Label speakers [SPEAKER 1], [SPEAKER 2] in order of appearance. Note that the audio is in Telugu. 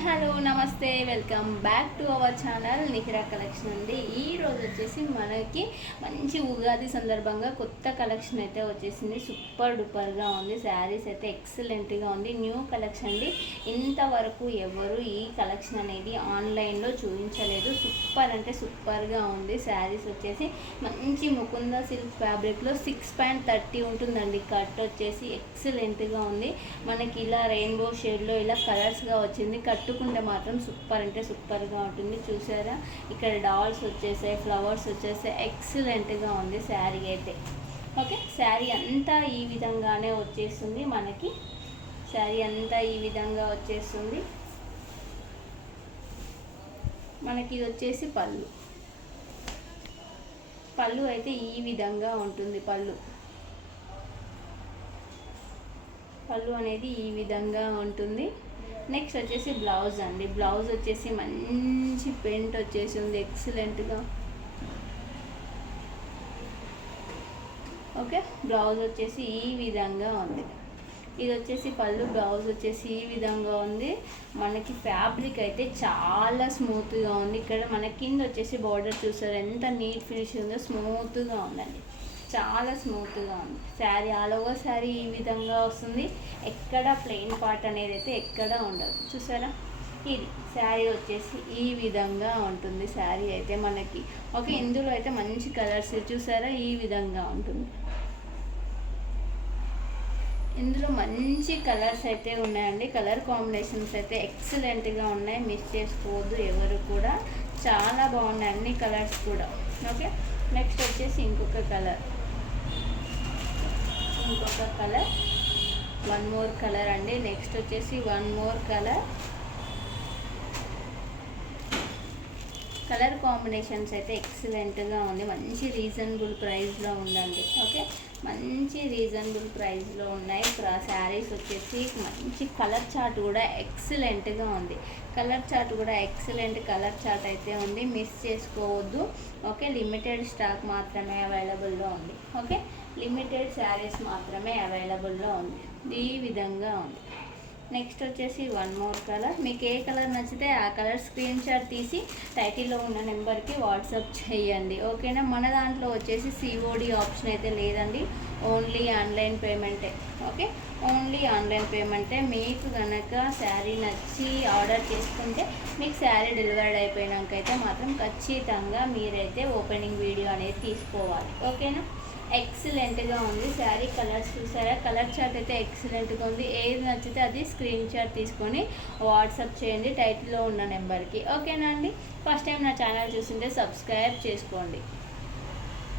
[SPEAKER 1] హలో నమస్తే welcome back to our channel Nihira collection అండి. ఈ రోజు వచ్చేసి మనకి మంచి ఉగాది సందర్భంగా కొత్త కలెక్షన్ అయితే వచ్చేసింది. సూపర్ డూపర్గా ఉంది. శారీస్ అయితే ఎక్సలెంట్గా ఉంది. న్యూ కలెక్షన్ అండి. ఇంతవరకు ఎవరు ఈ కలెక్షన్ అనేది ఆన్లైన్లో చూపించలేదు. సూపర్ అంటే సూపర్గా ఉంది. శారీస్ వచ్చేసి మంచి ముకుంద సిల్క్ ఫ్యాబ్రిక్లో సిక్స్ పాయింట్ థర్టీ ఉంటుందండి. కట్ వచ్చేసి ఎక్సలెంట్గా ఉంది. మనకి ఇలా రెయిన్బో షేడ్లో ఇలా కలర్స్గా వచ్చింది. కట్ కట్టుకుంటే మాత్రం సూపర్ అంటే సూపర్గా ఉంటుంది. చూసారా? ఇక్కడ డాల్స్ వచ్చేసాయి ఫ్లవర్స్ వచ్చేసాయి. ఎక్సలెంట్గా ఉంది శారీ అయితే. ఓకే శారీ అంతా ఈ విధంగానే వచ్చేస్తుంది మనకి. శారీ అంతా ఈ విధంగా వచ్చేస్తుంది. మనకి ఇది వచ్చేసి పళ్ళు. పళ్ళు అయితే ఈ విధంగా ఉంటుంది పళ్ళు. పళ్ళు అనేది ఈ విధంగా ఉంటుంది. నెక్స్ట్ వచ్చేసి బ్లౌజ్ అండి. బ్లౌజ్ వచ్చేసి మంచి పెయింట్ వచ్చేసి ఉంది. ఎక్సలెంట్గా ఓకే బ్లౌజ్ వచ్చేసి ఈ విధంగా ఉంది. ఇది వచ్చేసి పళ్ళు బ్లౌజ్ వచ్చేసి ఈ విధంగా ఉంది. మనకి ఫ్యాబ్రిక్ అయితే చాలా స్మూత్గా ఉంది. ఇక్కడ మన కింద వచ్చేసి బార్డర్ చూసారు? ఎంత నీట్ ఫినిష్ ఉందో స్మూత్గా ఉందండి. చాలా స్మూత్గా ఉంది. శారీ ఆల్ ఓవర్ శారీ ఈ విధంగా వస్తుంది. ఎక్కడ ప్లెయిన్ పార్ట్ అనేది అయితే ఎక్కడ ఉండదు. చూసారా? ఇది శారీ వచ్చేసి ఈ విధంగా ఉంటుంది. శారీ అయితే మనకి ఓకే ఇందులో అయితే మంచి కలర్స్ చూసారా? ఈ విధంగా ఉంటుంది. ఇందులో మంచి కలర్స్ అయితే ఉన్నాయండి. కలర్ కాంబినేషన్స్ అయితే ఎక్సలెంట్గా ఉన్నాయి. మిస్ చేసుకోవద్దు ఎవరు కూడా. చాలా బాగున్నాయి అన్ని కలర్స్ కూడా. ఓకే నెక్స్ట్ వచ్చేసి ఇంకొక కలర్. ఇంకొక కలర్. వన్ మోర్ కలర్ అండి. నెక్స్ట్ వచ్చేసి one more colour. Colour combinations అయితే ఎక్సలెంట్గా ఉంది. మంచి రీజనబుల్ ప్రైస్లో ఉందండి. ఓకే మంచి రీజనబుల్ ప్రైస్లో ఉన్నాయి. శారీస్ వచ్చేసి మంచి కలర్ చార్ట్ కూడా ఎక్సలెంట్గా ఉంది. కలర్ చార్ట్ కూడా ఎక్సలెంట్ కలర్ చార్ట్ అయితే ఉంది. మిస్ చేసుకోవద్దు. ఓకే లిమిటెడ్ స్టాక్ మాత్రమే అవైలబుల్లో ఉంది. ఓకే లిమిటెడ్ శారీస్ మాత్రమే అవైలబుల్లో ఉంది. ఈ విధంగా ఉంది. నెక్స్ట్ వచ్చేసి వన్ మోర్ కలర్. మీకు ఏ కలర్ నచ్చితే ఆ కలర్ స్క్రీన్ షాట్ తీసి టైటిల్లో ఉన్న నెంబర్కి వాట్సాప్ చేయండి. ఓకేనా? మన దాంట్లో వచ్చేసి సిఓడి ఆప్షన్ అయితే లేదండి. ఓన్లీ ఆన్లైన్ పేమెంటే. ఓకే? ఓన్లీ ఆన్లైన్ పేమెంటే. మీకు కనుక శారీ నచ్చి ఆర్డర్ చేసుకుంటే మీకు శారీ డెలివర్డ్ అయిపోయినాకైతే అయితే మాత్రం ఖచ్చితంగా మీరైతే ఓపెనింగ్ వీడియో అనేది తీసుకోవాలి. ఓకేనా? ఎక్సలెంట్గా ఉంది. శారీ కలర్స్ చూసారా? కలర్ చార్ట్ అయితే ఎక్సలెంట్గా ఉంది. ఏది నచ్చితే అది స్క్రీన్ షాట్ తీసుకొని వాట్సాప్ చేయండి. టైటిల్లో ఉన్న నెంబర్కి ఓకేనా అండి? ఫస్ట్ టైం నా ఛానల్ చూసింటే సబ్స్క్రైబ్ చేసుకోండి.